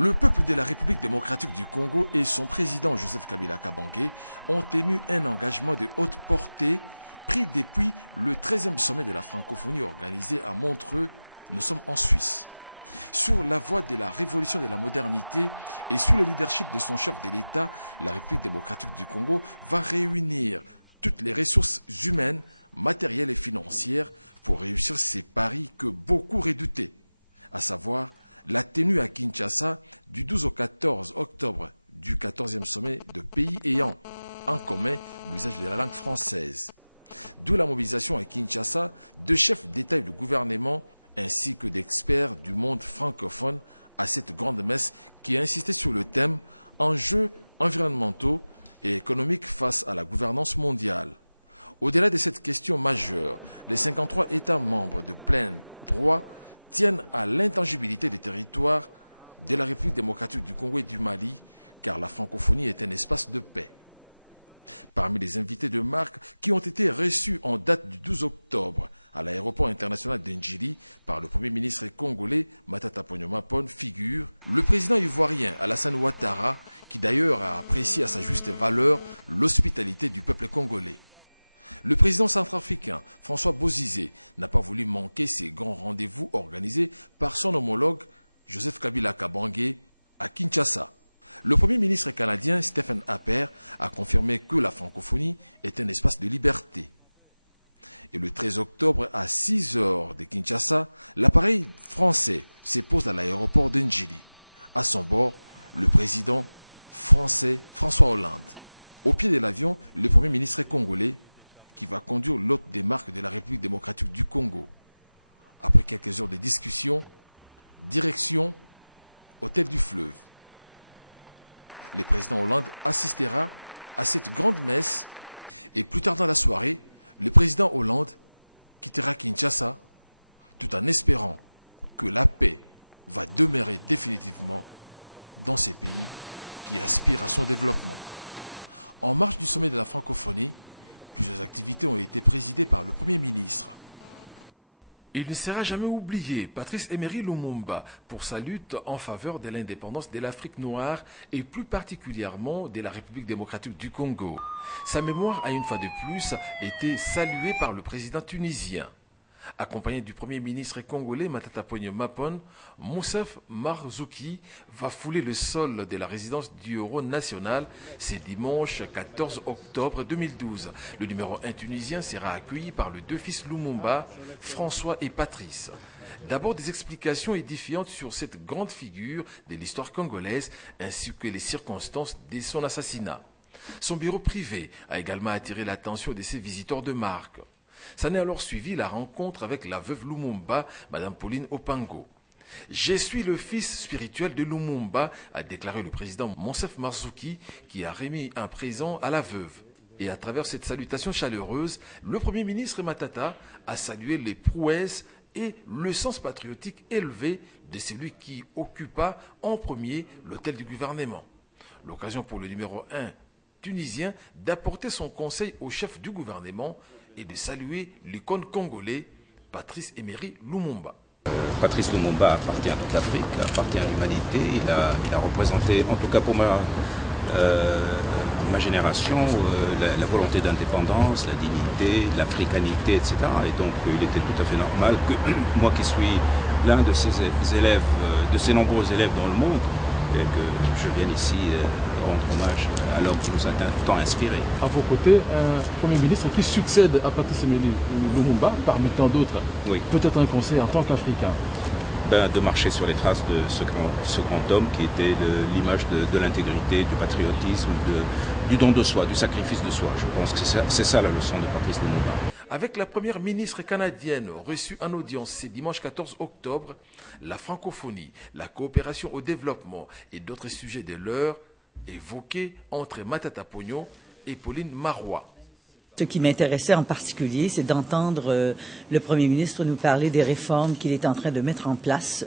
Le peuple de la République démocratique du Congo et son président Joseph Kabila Kabange ont tenu un engagement de haute portée pris depuis le 13e sommet de la francophonie organisé à Montreux. Nous sommes en Suisse. Sur la voie de la révolution de la modernité et sous le leadership de son chef de l'État, la République démocratique du Congo va réunir toutes les ressources humaines, matérielles et financières pour réussir ces paris que beaucoup redoutaient, à savoir la tenue à Kinshasa du 12 au 14 octobre du 14e sommet de pays ayant en commun l'usage de la langue française. D'où la mobilisation à Kinshasa de chefs d'État et de gouvernement ainsi que d'experts du monde francophone à cette grande messe qui a insisté sur le thème « Enjeux environnementaux et économiques face à la gouvernance mondiale ». Au-delà de cette question majeure, les 53 États membres de plein droit tiennent à l'intangibilité des territoires de la République démocratique du Congo et du Mali, car la francophonie est un espace de paix. Parmi les invités de marque qui ont été reçus en date du 12 octobre à l'aéroport international d'Ndjili par le Premier ministre congolais Matata Ponyo Mapon figure le président ivoirien Alassane Ouattara, qui d'ailleurs a apprécié à sa juste valeur l'hospitalité du peuple congolais. Le président centrafricain François Bozizé n'a pas voulu manquer ces grands rendez-vous organisés par son homologue Joseph Kabila Kabange à Kinshasa. Le Premier ministre canadien Stephen Harper a confirmé que la francophonie est un espace de liberté. Et le 13 octobre à 6 heures de Kinshasa, l'appareil français se pose à l'aéroport d'Ndjili. À son bord, le président français François Hollande. Au pied de l'avion, le Premier ministre congolais qui va conduire l'hôte des marques de la République démocratique du Congo. Après quelques heures de discussion, direction Hôtel du Fleuve. Le président Hollande assistera à cette grande messe et plus tard dans la soirée, le président Hollande quittera Kinshasa tout en espérant que la paix va demeurer définitivement dans ces pays qui aspirent à son développement. En marge du sommet de la francophonie, plusieurs activités ont été présidées par le Premier ministre. Il ne sera jamais oublié Patrice Emery Lumumba pour sa lutte en faveur de l'indépendance de l'Afrique noire et plus particulièrement de la République démocratique du Congo. Sa mémoire a une fois de plus été saluée par le président tunisien. Accompagné du Premier ministre congolais Matata Ponyo Mapon, Moussef Marzouki va fouler le sol de la résidence du héros national ce dimanche 14 octobre 2012. Le numéro 1 tunisien sera accueilli par les deux fils Lumumba, François et Patrice. D'abord des explications édifiantes sur cette grande figure de l'histoire congolaise ainsi que les circonstances de son assassinat. Son bureau privé a également attiré l'attention de ses visiteurs de marque. S'en est alors suivi la rencontre avec la veuve Lumumba, Madame Pauline Opango. « Je suis le fils spirituel de Lumumba », a déclaré le président Moussef Marzouki, qui a remis un présent à la veuve. Et à travers cette salutation chaleureuse, le Premier ministre Matata a salué les prouesses et le sens patriotique élevé de celui qui occupa en premier l'hôtel du gouvernement. L'occasion pour le numéro 1 tunisien d'apporter son conseil au chef du gouvernement et de saluer l'icône congolais Patrice Emery Lumumba. Patrice Lumumba appartient à toute l'Afrique, appartient à l'humanité. Il a représenté, en tout cas pour ma génération, la volonté d'indépendance, la dignité, l'africanité, etc. Et donc il était tout à fait normal que moi qui suis l'un de ces élèves, de ces nombreux élèves dans le monde, et que je vienne ici rendre hommage à l'homme qui nous a tant inspirés. À vos côtés, un Premier ministre qui succède à Patrice Emery Lumumba, parmi tant d'autres, oui. Peut-être un conseil en tant qu'Africain. De marcher sur les traces de ce grand homme qui était l'image de l'intégrité, du patriotisme, du don de soi, du sacrifice de soi. Je pense que c'est ça la leçon de Patrice Lumumba. Avec la première ministre canadienne reçue en audience ce dimanche 14 octobre, la francophonie, la coopération au développement et d'autres sujets de l'heure évoqués entre Matata Ponyo et Pauline Marois. Ce qui m'intéressait en particulier, c'est d'entendre le Premier ministre nous parler des réformes qu'il est en train de mettre en place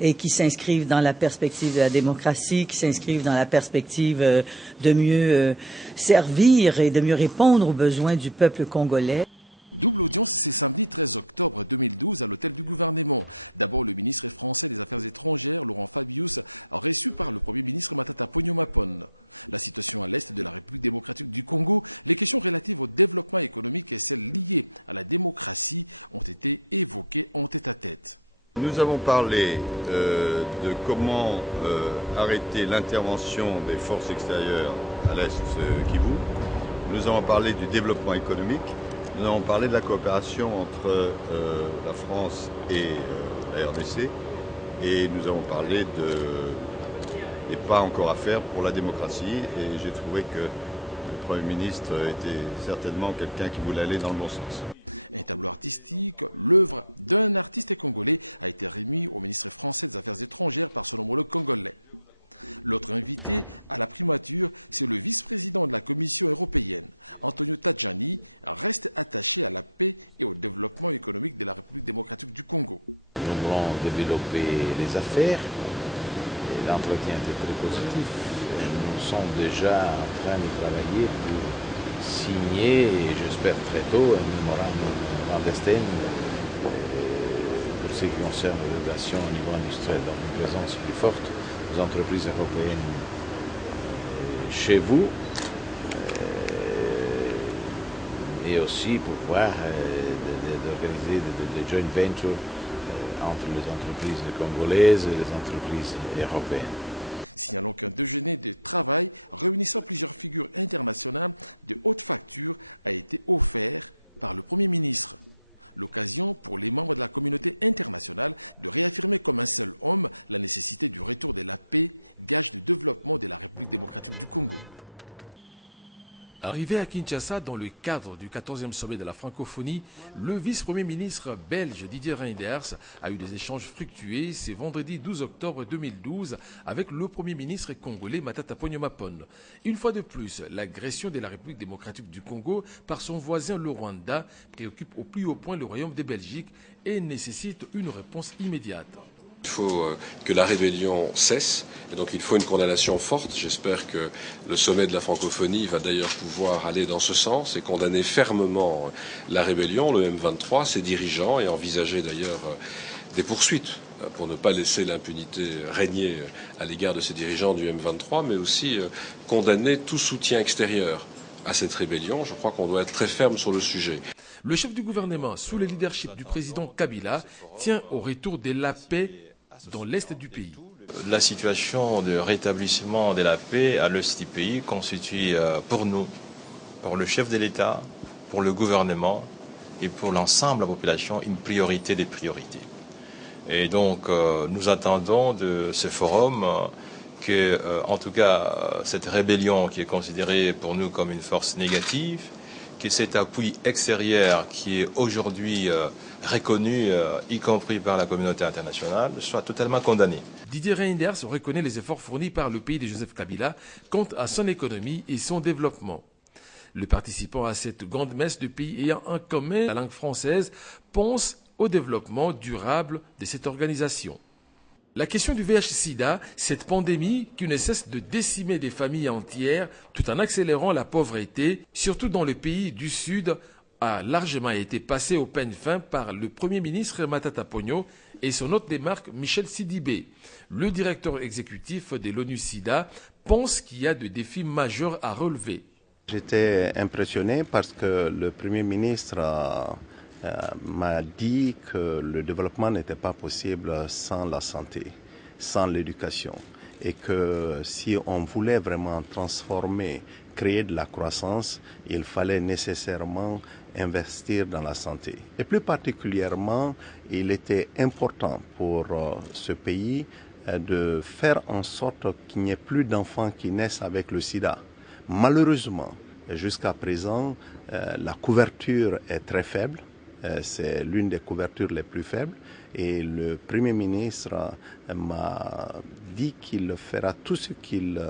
et qui s'inscrivent dans la perspective de la démocratie, qui s'inscrivent dans la perspective de mieux servir et de mieux répondre aux besoins du peuple congolais. Double audience ce samedi 13 octobre 2012 à l'hôtel du gouvernement. D'abord, le ministre français des Affaires étrangères, Laurent Fabius, reçu par le Premier ministre Matata Ponyo Mapon. La situation à l'est de la République démocratique du Congo, les questions relatives au développement économique et celles liées à la démocratie ont été évoquées en tête-à-tête. Nous avons parlé de comment arrêter l'intervention des forces extérieures à l'est Kivu. Nous avons parlé du développement économique. Nous avons parlé de la coopération entre la France et la RDC et nous avons parlé des pas encore à faire pour la démocratie et j'ai trouvé que le Premier ministre était certainement quelqu'un qui voulait aller dans le bon sens. Un tableau artistique, l'œuvre d'un artiste congolais, a été remis au ministre français des Affaires étrangères par son homologue congolais. L'autre invité à la primature, c'est le vice-président de la Commission européenne. Antonio Tajani reste attaché à la paix et au développement économique de la République démocratique du Congo. Nous voulons développer les affaires et l'entretien était très positif. Nous sommes déjà en train de travailler pour signer, j'espère très tôt, un mémorandum clandestin pour ce qui concerne les relations au niveau industriel, donc une présence plus forte des entreprises européennes chez vous et aussi pour pouvoir d'organiser des joint ventures entre les entreprises congolaises et les entreprises européennes. Signalons qu'un déjeuner de travail réunissant plusieurs figures internationales de haute facture a été offert par le Premier ministre. L'occasion pour les membres de la communauté internationale de réaffirmer comme un seul homme la nécessité du retour de la paix, gage de développement de la République démocratique du Congo. Arrivé à Kinshasa dans le cadre du 14e sommet de la francophonie, le vice-premier ministre belge Didier Reynders a eu des échanges fructueux ce vendredi 12 octobre 2012 avec le premier ministre congolais Matata Ponyo Mapon. Une fois de plus, l'agression de la République démocratique du Congo par son voisin le Rwanda préoccupe au plus haut point le Royaume de Belgique et nécessite une réponse immédiate. Il faut que la rébellion cesse et donc il faut une condamnation forte. J'espère que le sommet de la francophonie va d'ailleurs pouvoir aller dans ce sens et condamner fermement la rébellion, le M23, ses dirigeants et envisager d'ailleurs des poursuites pour ne pas laisser l'impunité régner à l'égard de ces dirigeants du M23, mais aussi condamner tout soutien extérieur à cette rébellion. Je crois qu'on doit être très ferme sur le sujet. Le chef du gouvernement, sous le leadership du président Kabila, tient au retour de la paix dans l'est du pays. La situation de rétablissement de la paix à l'est du pays constitue pour nous, pour le chef de l'État, pour le gouvernement et pour l'ensemble de la population une priorité des priorités. Et donc nous attendons de ce forum que, en tout cas, cette rébellion qui est considérée pour nous comme une force négative, que cet appui extérieur qui est aujourd'hui reconnu, y compris par la communauté internationale, soit totalement condamné. Didier Reynders reconnaît les efforts fournis par le pays de Joseph Kabila quant à son économie et son développement. Le participant à cette grande messe de pays ayant en commun la langue française pense au développement durable de cette organisation. La question du VIH-Sida, cette pandémie qui ne cesse de décimer des familles entières tout en accélérant la pauvreté, surtout dans le pays du Sud, a largement été passée au peigne fin par le Premier ministre Matata Ponyo et son hôte des marques Michel Sidibé. Le directeur exécutif de l'ONU-Sida pense qu'il y a des défis majeurs à relever. J'étais impressionné parce que le Premier ministre m'a dit que le développement n'était pas possible sans la santé, sans l'éducation. Et que si on voulait vraiment transformer, créer de la croissance, il fallait nécessairement investir dans la santé. Et plus particulièrement, il était important pour ce pays de faire en sorte qu'il n'y ait plus d'enfants qui naissent avec le sida. Malheureusement, jusqu'à présent, la couverture est très faible. C'est l'une des couvertures les plus faibles et le Premier ministre m'a dit qu'il fera tout ce qu'il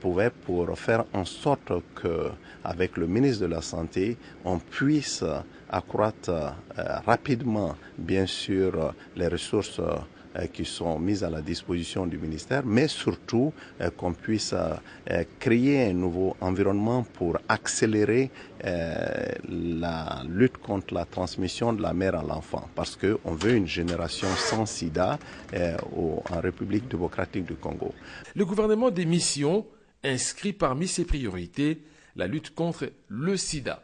pouvait pour faire en sorte qu'avec le ministre de la Santé, on puisse accroître rapidement, bien sûr, les ressources qui sont mises à la disposition du ministère, mais surtout qu'on puisse créer un nouveau environnement pour accélérer la lutte contre la transmission de la mère à l'enfant, parce qu'on veut une génération sans sida en République démocratique du Congo. Le gouvernement des missions inscrit parmi ses priorités la lutte contre le sida.